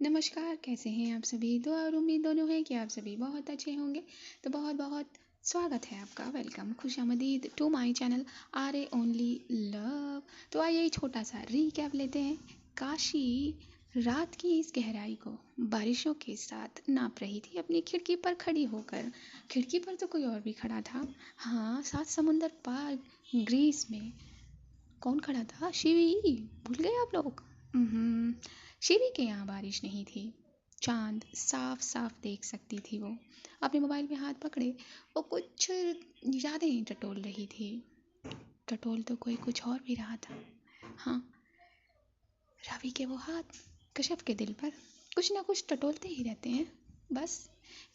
नमस्कार, कैसे हैं आप सभी? दुआ और उम्मीद दोनों है कि आप सभी बहुत अच्छे होंगे। तो बहुत बहुत स्वागत है आपका, welcome, खुशामदीद to my channel R A only love. तो आइए छोटा सा रीकैप लेते हैं। काशी रात की इस गहराई को बारिशों के साथ नाप रही थी अपनी खिड़की पर खड़ी होकर। खिड़की पर तो कोई और भी खड़ा था। हाँ, सात समुंदर पार ग्रीस में कौन खड़ा था? शिवी। भूल गए आप लोग? शिवी के यहाँ बारिश नहीं थी। चांद साफ साफ देख सकती थी वो। अपने मोबाइल में हाथ पकड़े वो कुछ यादें टटोल रही थी। टटोल तो कोई कुछ और भी रहा था। हाँ, रवि के वो हाथ कश्यप के दिल पर कुछ ना कुछ टटोलते ही रहते हैं। बस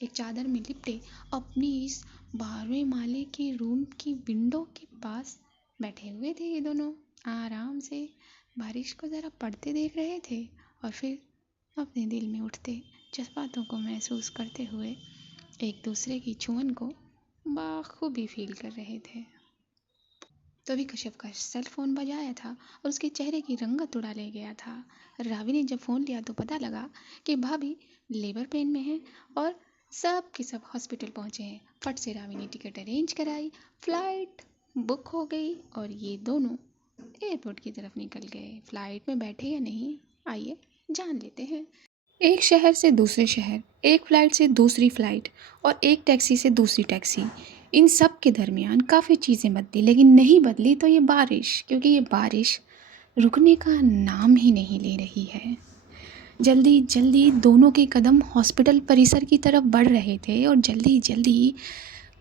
एक चादर में लिपटे अपनी इस 12वें माले के रूम की विंडो के पास बैठे हुए थे ये दोनों। आराम से बारिश को ज़रा पड़ते देख रहे थे और फिर अपने दिल में उठते जज्बातों को महसूस करते हुए एक दूसरे की छुअन को बाखूबी फील कर रहे थे। तभी कश्यप का सेल फोन बजाया था और उसके चेहरे की रंगत उड़ा ले गया था। रावी ने जब फ़ोन लिया तो पता लगा कि भाभी लेबर पेन में है और सब के सब हॉस्पिटल पहुंचे हैं। फट से रावी ने टिकट अरेंज कराई, फ्लाइट बुक हो गई और ये दोनों एयरपोर्ट की तरफ निकल गए। फ्लाइट में बैठे या नहीं, आइए जान लेते हैं। एक शहर से दूसरे शहर, एक फ़्लाइट से दूसरी फ़्लाइट और एक टैक्सी से दूसरी टैक्सी, इन सब के दरमियान काफ़ी चीज़ें बदली, लेकिन नहीं बदली तो ये बारिश, क्योंकि ये बारिश रुकने का नाम ही नहीं ले रही है। जल्दी जल्दी दोनों के कदम हॉस्पिटल परिसर की तरफ बढ़ रहे थे और जल्दी जल्दी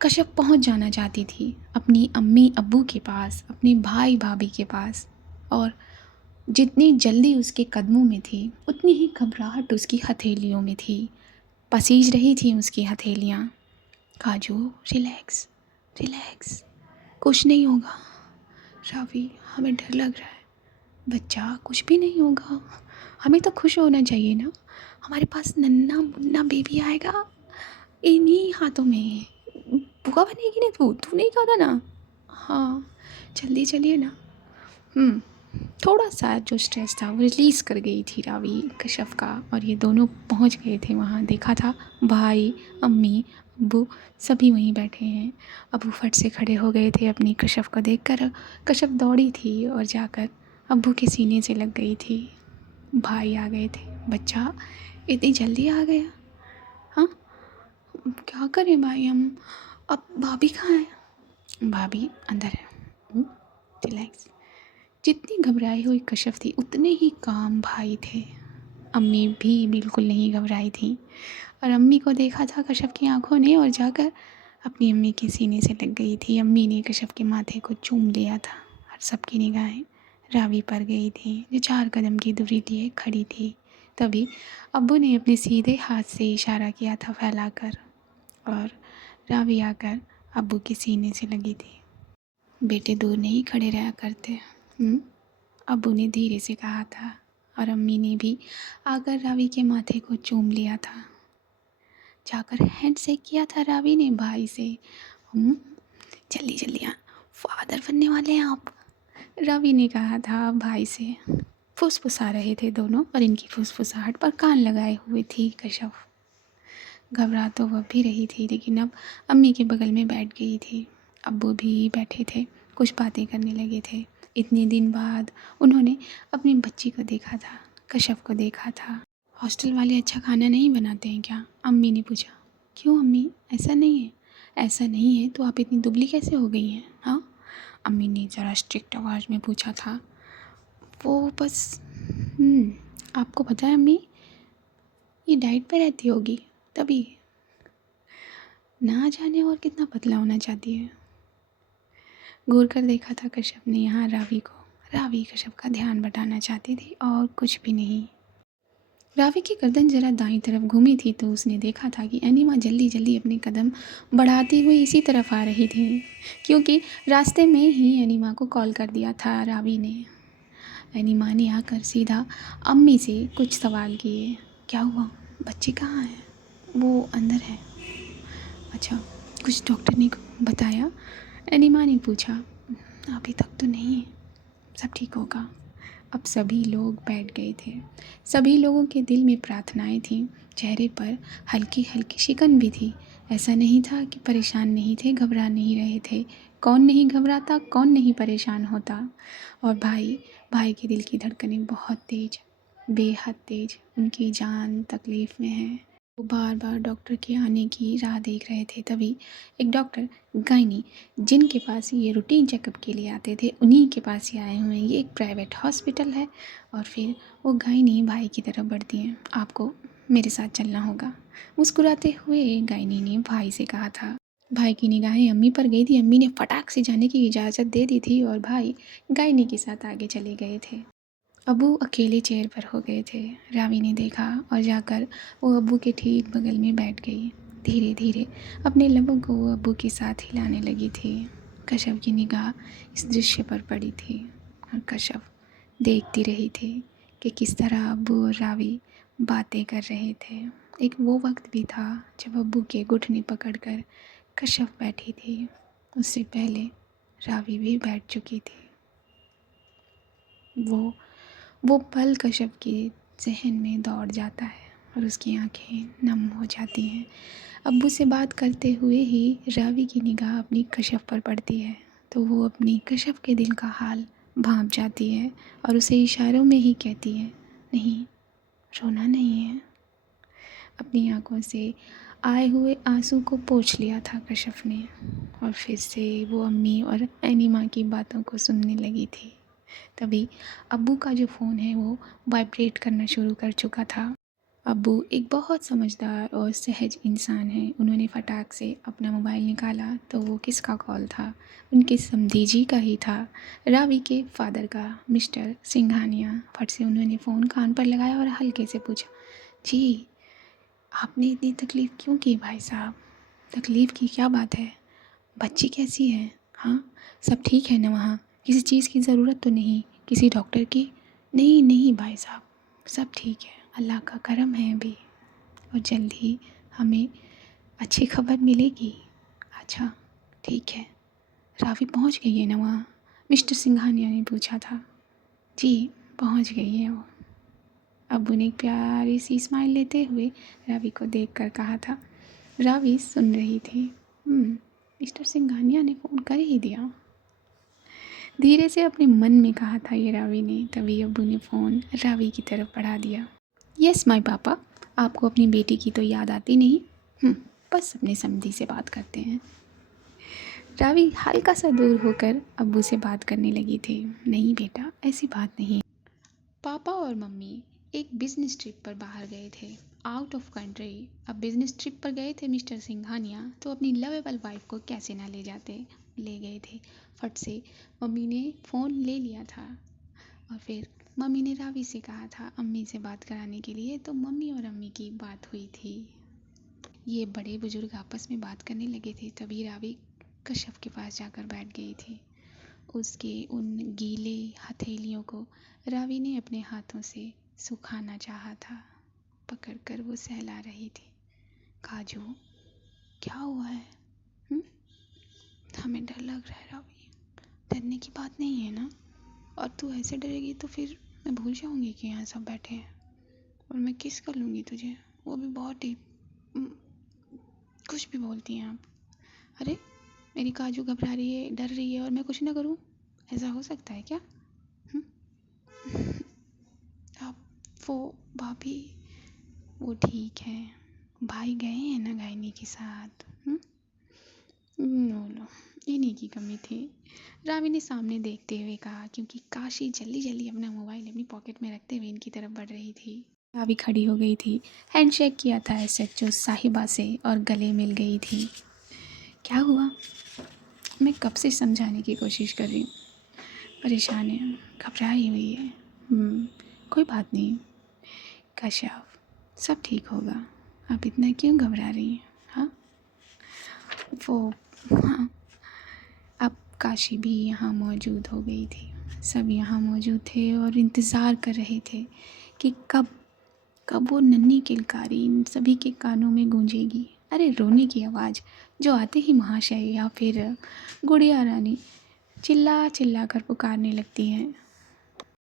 कश्यप पहुंच जाना चाहती थी अपनी अम्मी अब्बू के पास, अपने भाई भाभी के पास। और जितनी जल्दी उसके कदमों में थी उतनी ही घबराहट उसकी हथेलियों में थी। पसीज रही थी उसकी हथेलियाँ। काजू, रिलैक्स, रिलैक्स, कुछ नहीं होगा। रावी, हमें डर लग रहा है। बच्चा, कुछ भी नहीं होगा। हमें तो खुश होना चाहिए ना। हमारे पास नन्ना मुन्ना बेबी आएगा इन्हीं हाथों में। बुआ बनेगी ना तू नहीं कहा था ना? हाँ, जल्दी चलिए ना। हम्म थोड़ा सा जो स्ट्रेस था वो रिलीज़ कर गई थी रावी कश्यप का, और ये दोनों पहुंच गए थे वहाँ। देखा था भाई, अम्मी, अब्बू सभी वहीं बैठे हैं। अब्बू फट से खड़े हो गए थे अपनी कश्यप को देखकर। कश्यप दौड़ी थी और जाकर अब्बू के सीने से लग गई थी। भाई आ गए थे। बच्चा, इतनी जल्दी आ गया? हाँ, क्या करें भाई हम? अब भाभी कहाँ है? भाभी अंदर है। रिलैक्स। जितनी घबराई हुई कश्यप थी उतने ही काम भाई थे। अम्मी भी बिल्कुल नहीं घबराई थी और अम्मी को देखा था कश्यप की आंखों ने और जाकर अपनी अम्मी के सीने से लग गई थी। अम्मी ने कश्यप के माथे को चूम लिया था और सबकी निगाहें रावी पर गई थी जो 4 कदम की दूरी लिए खड़ी थी। तभी अब्बू ने अपने सीधे हाथ से इशारा किया था फैलाकर और रावी आकर अब्बू के सीने से लगी थी। बेटे दूर नहीं खड़े रहा करते। अब्बू ने धीरे से कहा था और अम्मी ने भी आकर रावी के माथे को चूम लिया था। जाकर हैंड शेक किया था रावी ने भाई से। जल्दी जल्दी फादर बनने वाले हैं आप, रावी ने कहा था भाई से। फुसफुसा रहे थे दोनों और इनकी फुसफुसाहट पर कान लगाए हुए थी कश्यप। घबरा तो वह भी रही थी लेकिन अब अम्मी के बगल में बैठ गई थी। अब्बू भी बैठे थे, कुछ बातें करने लगे थे। इतने दिन बाद उन्होंने अपनी बच्ची को देखा था, कश्यप को देखा था। हॉस्टल वाले अच्छा खाना नहीं बनाते हैं क्या? अम्मी ने पूछा। क्यों अम्मी, ऐसा नहीं है। ऐसा नहीं है तो आप इतनी दुबली कैसे हो गई हैं? हाँ, अम्मी ने ज़रा स्ट्रिक्ट आवाज़ में पूछा था। वो बस आपको पता है अम्मी, ये डाइट पे रहती होगी तभी। ना जाने और कितना पतला होना चाहती है। घूर कर देखा था कश्यप ने यहाँ रावी को। रावी कश्यप का ध्यान बटाना चाहती थी और कुछ भी नहीं। रावी की गर्दन जरा दाईं तरफ घूमी थी तो उसने देखा था कि एनिमा जल्दी जल्दी अपने कदम बढ़ाती हुई इसी तरफ आ रही थी, क्योंकि रास्ते में ही एनिमा को कॉल कर दिया था रावी ने। एनिमा ने आकर सीधा अम्मी से कुछ सवाल किए। क्या हुआ? बच्ची कहाँ है? वो अंदर है। अच्छा, कुछ डॉक्टर ने बताया? एनिमा ने पूछा। अभी तक तो नहीं, सब ठीक होगा। अब सभी लोग बैठ गए थे। सभी लोगों के दिल में प्रार्थनाएं थीं, चेहरे पर हल्की हल्की शिकन भी थी। ऐसा नहीं था कि परेशान नहीं थे, घबरा नहीं रहे थे। कौन नहीं घबराता, कौन नहीं परेशान होता। और भाई भाई के दिल की धड़कनें बहुत तेज, बेहद तेज। उनकी जान तकलीफ़ में है। वो बार बार डॉक्टर के आने की राह देख रहे थे। तभी एक डॉक्टर, गायनी, जिनके पास ये रूटीन चेकअप के लिए आते थे, उन्हीं के पास ही आए हुए हैं। ये एक प्राइवेट हॉस्पिटल है। और फिर वो गायनी भाई की तरफ बढ़ती हैं। आपको मेरे साथ चलना होगा। मुस्कुराते हुए गायनी ने भाई से कहा था। भाई की निगाहें अम्मी पर गई थी। अम्मी ने फटाक से जाने की इजाज़त दे दी थी और भाई गायनी के साथ आगे चले गए थे। अब्बू अकेले चेयर पर हो गए थे। रावी ने देखा और जाकर वो अब्बू के ठीक बगल में बैठ गई। धीरे धीरे अपने लबों को वो अब्बू के साथ हिलाने लगी थी। कश्यप की निगाह इस दृश्य पर पड़ी थी और कश्यप देखती रही थी कि किस तरह अब्बू और रावी बातें कर रहे थे। एक वो वक्त भी था जब अब्बू के घुटने पकड़कर कश्यप बैठी थी। उससे पहले रावी भी बैठ चुकी थी। वो पल कश्यप के जहन में दौड़ जाता है और उसकी आंखें नम हो जाती हैं। अब्बू से बात करते हुए ही रावी की निगाह अपनी कश्यप पर पड़ती है तो वो अपनी कश्यप के दिल का हाल भांप जाती है और उसे इशारों में ही कहती है, नहीं, रोना नहीं है। अपनी आंखों से आए हुए आंसू को पोंछ लिया था कश्यप ने और फिर से वो अम्मी और एनीमा की बातों को सुनने लगी थी। तभी अब्बू का जो फ़ोन है वो वाइब्रेट करना शुरू कर चुका था। अब्बू एक बहुत समझदार और सहज इंसान हैं। उन्होंने फटाक से अपना मोबाइल निकाला तो वो किसका कॉल था? उनके समधी जी का ही था, रावी के फादर का, मिस्टर सिंघानिया। फट से उन्होंने फ़ोन कान पर लगाया और हल्के से पूछा, जी आपने इतनी तकलीफ़ क्यों की भाई साहब? तकलीफ़ की क्या बात है? बच्ची कैसी है? हाँ, सब ठीक है ना वहाँ? किसी चीज़ की ज़रूरत तो नहीं? किसी डॉक्टर की? नहीं नहीं भाई साहब, सब ठीक है, अल्लाह का करम है अभी और जल्द ही हमें अच्छी खबर मिलेगी। अच्छा, ठीक है। रावी पहुँच गई है ना वहाँ? मिस्टर सिंघानिया ने पूछा था। जी, पहुँच गई है वो। अब्बू ने एक प्यारी सी स्माइल लेते हुए रावी को देखकर कहा था। रावी सुन रही थी। मिस्टर सिंघानिया ने फ़ोन कर ही दिया, धीरे से अपने मन में कहा था ये रावी ने। तभी अब्बू ने फ़ोन रावी की तरफ बढ़ा दिया। यस माय पापा, आपको अपनी बेटी की तो याद आती नहीं? बस अपने समधी से बात करते हैं। रावी हल्का सा दूर होकर अब्बू से बात करने लगी थी। नहीं बेटा, ऐसी बात नहीं। पापा और मम्मी एक बिजनेस ट्रिप पर बाहर गए थे, आउट ऑफ कंट्री। अब बिजनेस ट्रिप पर गए थे मिस्टर सिंघानिया तो अपनी लवेबल वाइफ को कैसे ना ले जाते, ले गए थे। फट से मम्मी ने फ़ोन ले लिया था और फिर मम्मी ने रावी से कहा था अम्मी से बात कराने के लिए। तो मम्मी और अम्मी की बात हुई थी। ये बड़े बुजुर्ग आपस में बात करने लगे थे। तभी रावी कश्यप के पास जाकर बैठ गई थी। उसके उन गीले हथेलियों को रावी ने अपने हाथों से सुखाना चाहा था। पकड़कर वो सहला रही थी। काजू, क्या हुआ है? हुँ? हमें डर लग रहा है रावी। डरने की बात नहीं है ना। और तू ऐसे डरेगी तो फिर मैं भूल जाऊंगी कि यहाँ सब बैठे हैं और मैं किस कर लूँगी तुझे, वो भी बहुत ही कुछ भी बोलती हैं आप। अरे मेरी काजू घबरा रही है, डर रही है और मैं कुछ ना करूँ, ऐसा हो सकता है क्या? आप वो भाभी, वो ठीक है, भाई गए हैं ना गायनी के साथ। नो नो, इन्हीं की कमी थी, रावी ने सामने देखते हुए कहा, क्योंकि काशी जल्दी जल्दी अपना मोबाइल अपनी पॉकेट में रखते हुए इनकी तरफ बढ़ रही थी। रावी खड़ी हो गई थी, हैंडशेक किया था एसएचओ साहिबा से और गले मिल गई थी। क्या हुआ? मैं कब से समझाने की कोशिश कर रही हूँ, परेशान है, घबराई हुई है। कोई बात नहीं कश्यप, सब ठीक होगा, आप इतना क्यों घबरा रही हैं? हाँ वो, हाँ, अब काशी भी यहाँ मौजूद हो गई थी। सब यहाँ मौजूद थे और इंतज़ार कर रहे थे कि कब कब वो नन्ही किलकारी इन सभी के कानों में गूंजेगी। अरे रोने की आवाज़ जो आते ही महाशय या फिर गुड़िया रानी चिल्ला चिल्ला कर पुकारने लगती हैं।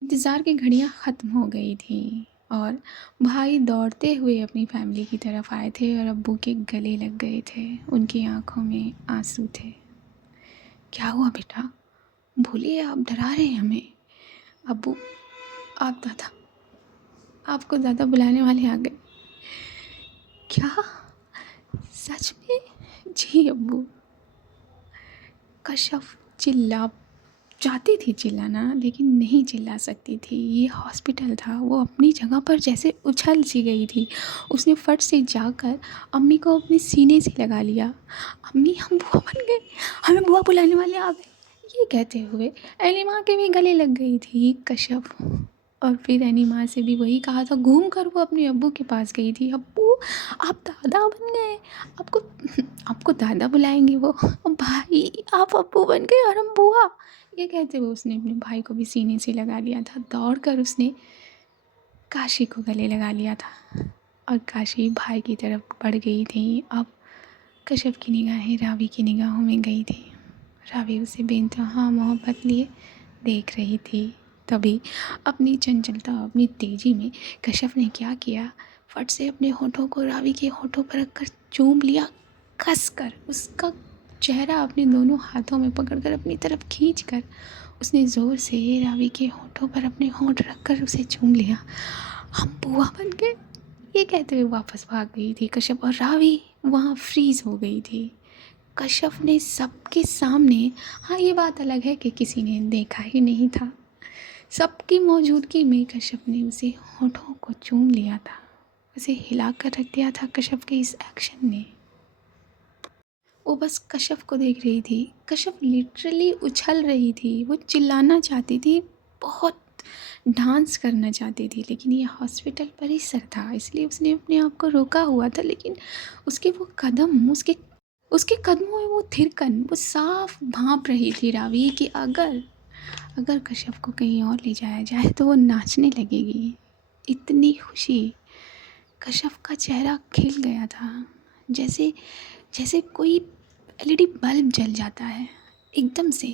इंतज़ार की घड़ियाँ ख़त्म हो गई थी और भाई दौड़ते हुए अपनी फैमिली की तरफ आए थे और अब्बू के गले लग गए थे। उनकी आंखों में आंसू थे। क्या हुआ बेटा? बोलिए, आप डरा रहे हैं हमें। अब्बू, आप दादा, आपको दादा बुलाने वाले आ गए। क्या? सच में? जी अब्बू। कश्यप चिल्ला चाहती थी चिल्लाना, लेकिन नहीं चिल्ला सकती थी। ये हॉस्पिटल था। वो अपनी जगह पर जैसे उछल सी गई थी। उसने फट से जाकर अम्मी को अपने सीने से लगा लिया। अम्मी, हम बुआ बन गए, हमें बुआ बुलाने वाले आ गए। ये कहते हुए एली माँ के भी गले लग गई थी कश्यप। और फिर एनी माँ से भी वही कहा था। घूम कर वो अपने अब्बू के पास गई थी। अब्बू, आप दादा बन गए, आपको आपको दादा बुलाएंगे वो। भाई, आप अब्बू बन गए और हम बुआ। ये कहते हुए उसने अपने भाई को भी सीने से लगा लिया था। दौड़ कर उसने काशी को गले लगा लिया था और काशी भाई की तरफ बढ़ गई थी। अब कश्यप की निगाहें रावी की निगाहों में गई थी। रावी उसे बेइंतहा मोहब्बत लिए देख रही थी। तभी अपनी चंचलता, अपनी तेज़ी में कश्यप ने क्या किया, फट से अपने होठों को रावी के होठों पर रखकर चूम लिया। कसकर उसका चेहरा अपने दोनों हाथों में पकड़कर अपनी तरफ खींचकर उसने ज़ोर से रावी के होठों पर अपने होंठ रखकर उसे चूम लिया। हम बुआ बन गए, ये कहते हुए वापस भाग गई थी कश्यप और रावी वहाँ फ्रीज़ हो गई थी। कश्यप ने सबके सामने, हाँ ये बात अलग है कि किसी ने देखा ही नहीं था, सबकी मौजूदगी में कश्यप ने उसे होठों को चूम लिया था। उसे हिला कर रख दिया था कश्यप के इस एक्शन ने। वो बस कश्यप को देख रही थी। कश्यप लिटरली उछल रही थी। वो चिल्लाना चाहती थी, बहुत डांस करना चाहती थी, लेकिन ये हॉस्पिटल परिसर था, इसलिए उसने अपने आप को रोका हुआ था। लेकिन उसके वो कदम, उसके उसके कदमों में वो थिरकन, वो साफ भांप रही थी रावी कि अगर अगर कश्यप को कहीं और ले जाया जाए तो वो नाचने लगेगी। इतनी खुशी। कश्यप का चेहरा खिल गया था, जैसे जैसे कोई एलईडी बल्ब जल जाता है एकदम से,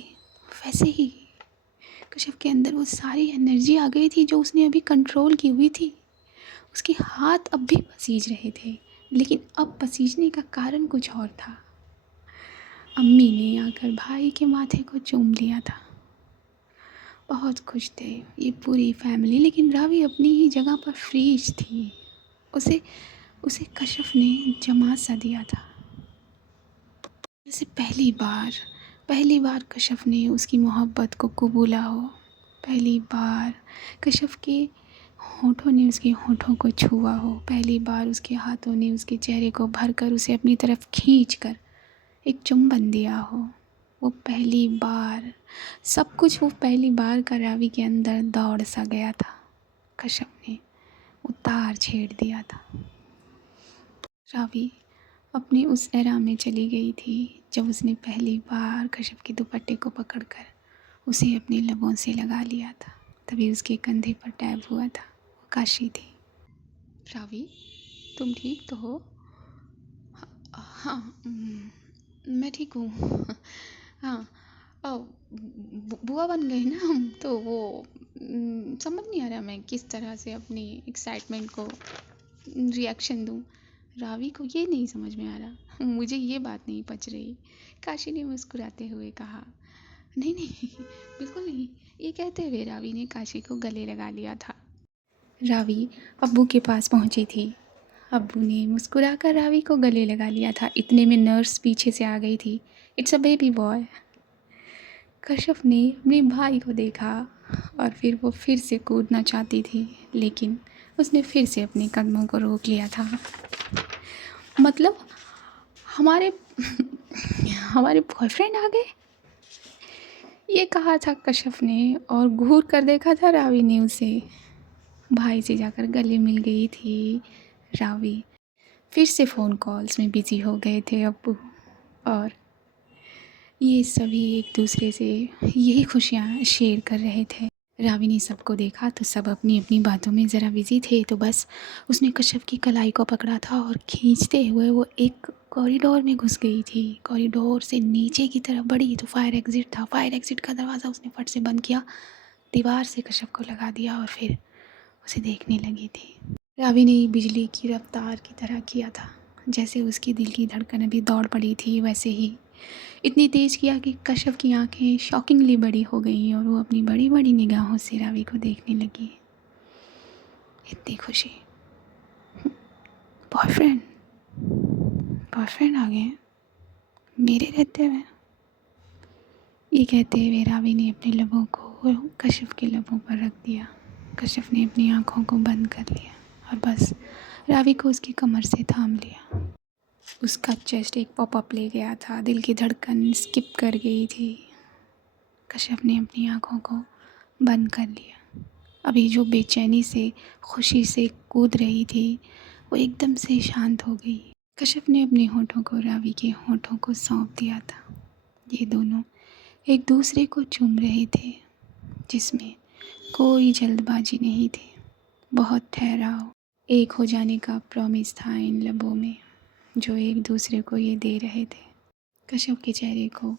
वैसे ही कश्यप के अंदर वो सारी एनर्जी आ गई थी जो उसने अभी कंट्रोल की हुई थी। उसके हाथ अब भी पसीज रहे थे, लेकिन अब पसीजने का कारण कुछ और था। अम्मी ने आकर भाई के माथे को चूम लिया था। बहुत खुश थे ये पूरी फैमिली, लेकिन रावी अपनी ही जगह पर फ्रीज थी। उसे उसे कश्यप ने जमा सा दिया था, जैसे पहली बार कश्यप ने उसकी मोहब्बत को कबूला हो। पहली बार कश्यप के होठों ने उसके होठों को छुआ हो। पहली बार उसके हाथों ने उसके चेहरे को भरकर उसे अपनी तरफ खींचकर एक चुंबन दिया हो। वो पहली बार, सब कुछ वो पहली बार का रावी के अंदर दौड़ सा गया था। कश्यप ने उतार छेड़ दिया था। रावी अपने उस एरा में चली गई थी जब उसने पहली बार कश्यप के दुपट्टे को पकड़कर उसे अपने लबों से लगा लिया था। तभी उसके कंधे पर टैब हुआ था। वो काशी थी। रावी, तुम ठीक तो हो? हाँ, मैं ठीक हूँ। हाँ, बुआ बन गए ना हम, तो वो समझ नहीं आ रहा मैं किस तरह से अपनी एक्साइटमेंट को रिएक्शन दूँ। रावी को ये नहीं समझ में आ रहा, मुझे ये बात नहीं पच रही। काशी ने मुस्कुराते हुए कहा, नहीं नहीं, बिल्कुल नहीं। ये कहते हुए रावी ने काशी को गले लगा लिया था। रावी अब्बू के पास पहुंची थी। अब्बू ने मुस्कुराकर रावी को गले लगा लिया था। इतने में नर्स पीछे से आ गई थी। It's a baby boy. Kashyap ने अपने भाई को देखा और फिर वो फिर से कूदना चाहती थी, लेकिन उसने फिर से अपने कदमों को रोक लिया था। मतलब हमारे हमारे बॉयफ्रेंड आ गए, ये कहा था कश्यप ने, और घूर कर देखा था रावी ने उसे। भाई से जाकर गले मिल गई थी रावी। फिर से फ़ोन कॉल्स में बिज़ी हो गए थे अब्बू, और ये सभी एक दूसरे से यही खुशियाँ शेयर कर रहे थे। रावी ने सबको देखा तो सब अपनी अपनी बातों में ज़रा बिज़ी थे, तो बस उसने कश्यप की कलाई को पकड़ा था और खींचते हुए वो एक कॉरिडोर में घुस गई थी। कॉरिडोर से नीचे की तरफ बढ़ी तो फायर एग्ज़िट था। फायर एग्ज़िट का दरवाज़ा उसने फट से बंद किया। दीवार से कश्यप को लगा दिया और फिर उसे देखने लगी थी। रावी ने बिजली की रफ्तार की तरह किया था। जैसे उसकी दिल की धड़कन अभी दौड़ पड़ी थी, वैसे ही इतनी तेज़ किया कि कश्यप की आंखें शॉकिंगली बड़ी हो गई और वो अपनी बड़ी बड़ी निगाहों से रावी को देखने लगी। इतनी खुशी। बॉयफ्रेंड बॉयफ्रेंड आ गए हैं मेरे रहते हुए। ये कहते हुए रावी ने अपने लबों को कश्यप के लबों पर रख दिया। कश्यप ने अपनी आंखों को बंद कर लिया और बस रावी को उसकी कमर से थाम लिया। उसका चेस्ट एक पॉपअप ले गया था, दिल की धड़कन स्किप कर गई थी। कश्यप ने अपनी आंखों को बंद कर लिया। अभी जो बेचैनी से खुशी से कूद रही थी वो एकदम से शांत हो गई। कश्यप ने अपने होठों को रावी के होठों को सौंप दिया था। ये दोनों एक दूसरे को चूम रहे थे, जिसमें कोई जल्दबाजी नहीं थी। बहुत ठहराव, एक हो जाने का प्रॉमिस था इन लबों में, जो एक दूसरे को ये दे रहे थे। कश्यप के चेहरे को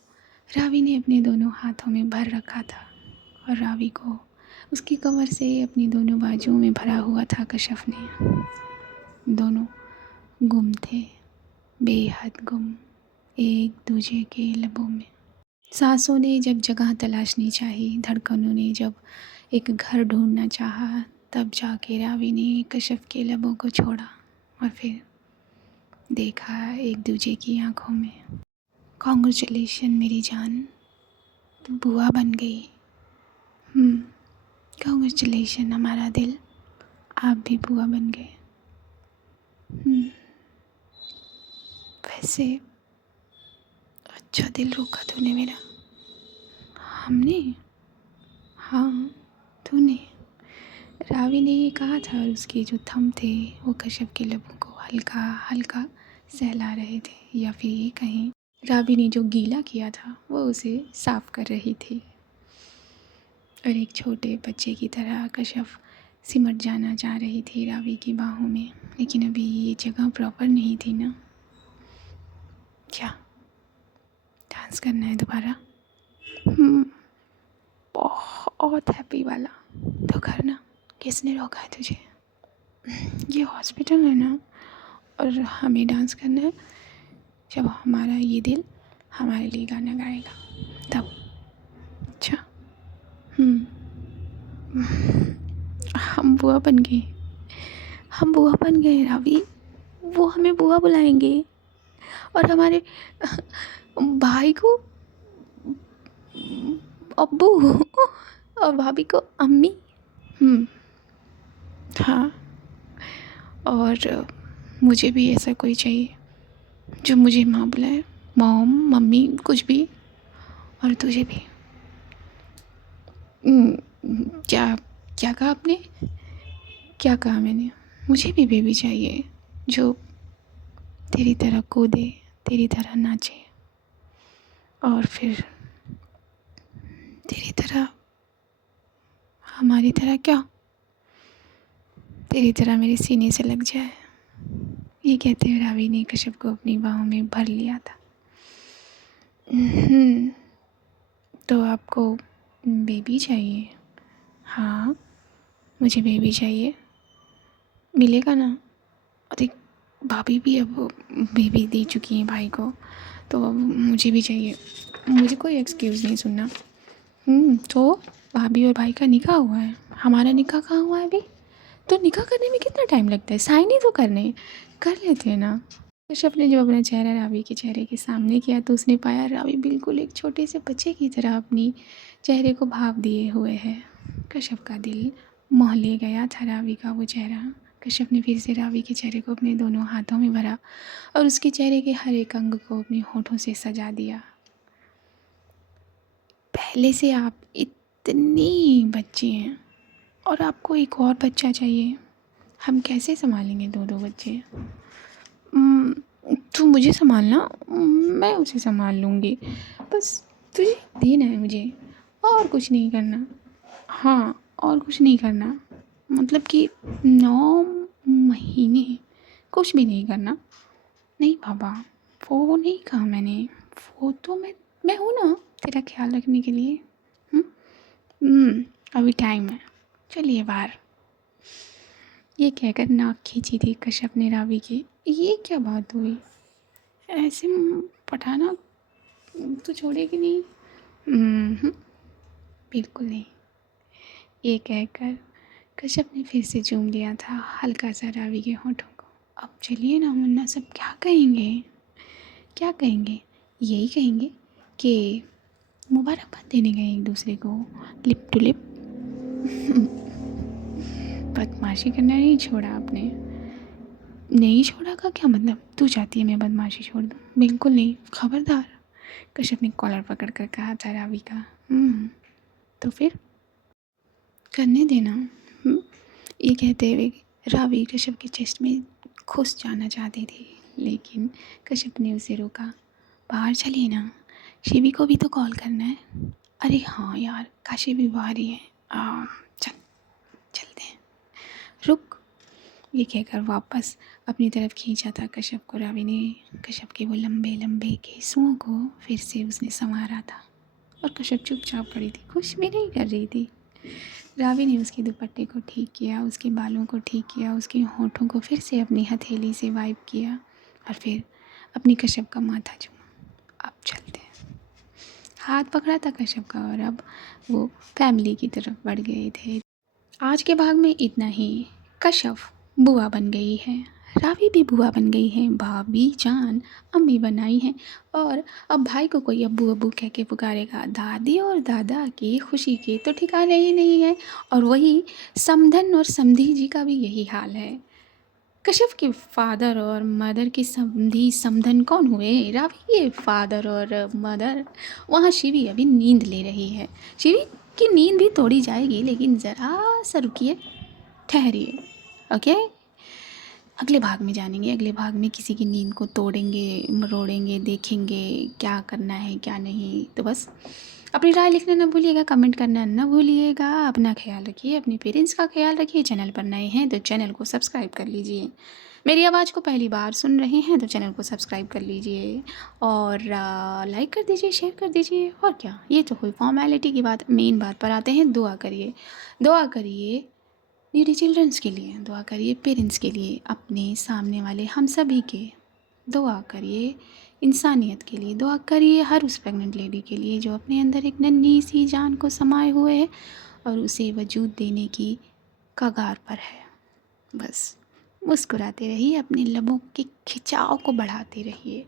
रावी ने अपने दोनों हाथों में भर रखा था और रावी को उसकी कमर से अपनी दोनों बाजुओं में भरा हुआ था। कश्यप ने दोनों गुम थे, बेहद गुम, एक दूजे के लबों में। सांसों ने जब जगह तलाशनी चाही, धड़कनों ने जब एक घर ढूंढना चाहा, तब जाके रावी ने कश्यप के लबों को छोड़ा और फिर देखा एक दूजे की आंखों में। कॉन्ग्रेचुलेशन मेरी जान, तुम बुआ बन गई। कॉन्ग्रेचुलेशन हमारा दिल, आप भी बुआ बन गए। वैसे अच्छा दिल रोका तूने मेरा। हमने? हाँ, तूने। रावी ने ये कहा था और उसके जो थंब थे वो कश्यप के लबों को हल्का हल्का सहला रहे थे, या फिर ये कहीं रावी ने जो गीला किया था वो उसे साफ कर रही थी। और एक छोटे बच्चे की तरह कश्यप सिमट जाना चाह रही थी रावी की बाहों में, लेकिन अभी ये जगह प्रॉपर नहीं थी ना। क्या डांस करना है दोबारा? बहुत हैप्पी वाला तो करना। किसने रोका है तुझे? ये हॉस्पिटल है ना, और हमें डांस करना है जब हमारा ये दिल हमारे लिए गाना गाएगा तब। अच्छा, हम बुआ बन गए, हम बुआ बन गए रावी। वो हमें बुआ बुलाएंगे और हमारे भाई को अब्बू और भाभी को अम्मी। हाँ, और मुझे भी ऐसा कोई चाहिए जो मुझे माँ बुलाए, मॉम, मम्मी, कुछ भी। और तुझे भी। क्या क्या कहा आपने? क्या कहा मैंने? मुझे भी बेबी चाहिए जो तेरी तरह कूदे, तेरी तरह नाचे और फिर तेरी तरह, हमारी तरह क्या, तेरी तरह मेरे सीने से लग जाए। ये कहते हुए रावी ने कश्यप को अपनी बाहों में भर लिया था। तो आपको बेबी चाहिए? हाँ, मुझे बेबी चाहिए। मिलेगा ना? अरे भाभी भी अब बेबी दे चुकी हैं भाई को, तो अब मुझे भी चाहिए। मुझे कोई एक्सक्यूज़ नहीं सुनना। तो भाभी और भाई का निकाह हुआ है, हमारा निकाह कहाँ हुआ है अभी? तो निकाह करने में कितना टाइम लगता है? साइन ही तो करने, कर लेते हैं ना। कश्यप ने जब अपना चेहरा रावी के चेहरे के सामने किया तो उसने पाया रावी बिल्कुल एक छोटे से बच्चे की तरह अपनी चेहरे को भाप दिए हुए है। कश्यप का दिल मोह ले गया था रावी का वो चेहरा। कश्यप ने फिर से रावी के चेहरे को अपने दोनों हाथों में भरा और उसके चेहरे के हर एक अंग को अपने होठों से सजा दिया। पहले से आप इतनी बच्चे हैं और आपको एक और बच्चा चाहिए। हम कैसे संभालेंगे दो दो बच्चे? तू मुझे संभालना, मैं उसे संभाल लूँगी। बस तुझे देना है मुझे, और कुछ नहीं करना। हाँ, और कुछ नहीं करना, मतलब कि 9 महीने कुछ भी नहीं करना। नहीं बाबा, वो नहीं कहा मैंने। वो तो मैं हूँ ना तेरा ख्याल रखने के लिए। अभी टाइम है, चलिए बाहर। ये कहकर नाक खींची थी कश्यप ने रावी की। ये क्या बात हुई? ऐसे पठाना तो छोड़ेगी नहीं। बिल्कुल नहीं। ये कहकर कश्यप ने फिर से चूम लिया था हल्का सा रावी के होठों को। अब चलिए ना, वरना सब क्या कहेंगे? क्या कहेंगे? यही कहेंगे कि मुबारकबाद देने गए एक दूसरे को, लिप टू लिप। बदमाशी करना नहीं छोड़ा आपने? नहीं छोड़ा का क्या मतलब? तू चाहती है मैं बदमाशी छोड़ दूँ? बिल्कुल नहीं, खबरदार। कश्यप ने कॉलर पकड़ कर कहा था रावी का। तो फिर करने देना। ये कहते हुए रावी कश्यप के चेस्ट में घुस जाना चाहती थी, लेकिन कश्यप ने उसे रोका। बाहर चलिए ना, शिवी को भी तो कॉल करना है। अरे हाँ यार, काशी भी बाहर ही है। चलते हैं, रुक। ये कहकर वापस अपनी तरफ खींचा था कश्यप को रावी ने। कश्यप के वो लंबे लंबे केसुओं को फिर से उसने संवारा था और कश्यप चुपचाप खड़ी थी, कुछ भी नहीं कर रही थी। रावी ने उसके दुपट्टे को ठीक किया, उसके बालों को ठीक किया, उसके होठों को फिर से अपनी हथेली से वाइप किया और फिर अपनी कश्यप का माथा चूमा। अब चलते हैं। हाथ पकड़ा था कश्यप का और अब वो फैमिली की तरफ बढ़ गए थे। आज के भाग में इतना ही। कश्यप बुआ बन गई है, रावी भी बुआ बन गई है, भाभी जान अम्मी बनाई हैं और अब भाई को कोई अब्बू अब्बू कह के पुकारेगा। दादी और दादा की खुशी के तो ठिकाने ही नहीं है। और वही समधन और समधी जी का भी यही हाल है। कश्यप के फादर और मदर की समधी समधन कौन हुए? रावी के फादर और मदर। वहाँ शिवी अभी नींद ले रही है। शिवी की नींद भी तोड़ी जाएगी, लेकिन ज़रा सा रुकिए, ठहरिए। ओके, अगले भाग में जानेंगे। अगले भाग में किसी की नींद को तोड़ेंगे, मरोड़ेंगे, देखेंगे क्या करना है क्या नहीं। तो बस अपनी राय लिखना ना भूलिएगा, कमेंट करना ना भूलिएगा। अपना ख्याल रखिए, अपने पेरेंट्स का ख्याल रखिए। चैनल पर नए हैं तो चैनल को सब्सक्राइब कर लीजिए। मेरी आवाज़ को पहली बार सुन रहे हैं तो चैनल को सब्सक्राइब कर लीजिए और लाइक कर दीजिए, शेयर कर दीजिए। और क्या, ये तो कोई फॉर्मेलिटी की बात। मेन बात पर आते हैं। दुआ करिए, दुआ करिए नीडी चिल्ड्रंस के लिए, दुआ करिए पेरेंट्स के लिए, अपने सामने वाले हम सभी के। दुआ करिए इंसानियत के लिए, दुआ करिए हर उस प्रेग्नेंट लेडी के लिए जो अपने अंदर एक नन्ही सी जान को समाये हुए है और उसे वजूद देने की कगार पर है। बस मुस्कुराते रहिए, अपने लबों के खिंचाव को बढ़ाते रहिए।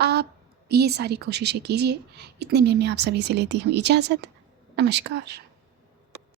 आप ये सारी कोशिशें कीजिए। इतने में मैं आप सभी से लेती हूँ इजाज़त। नमस्कार।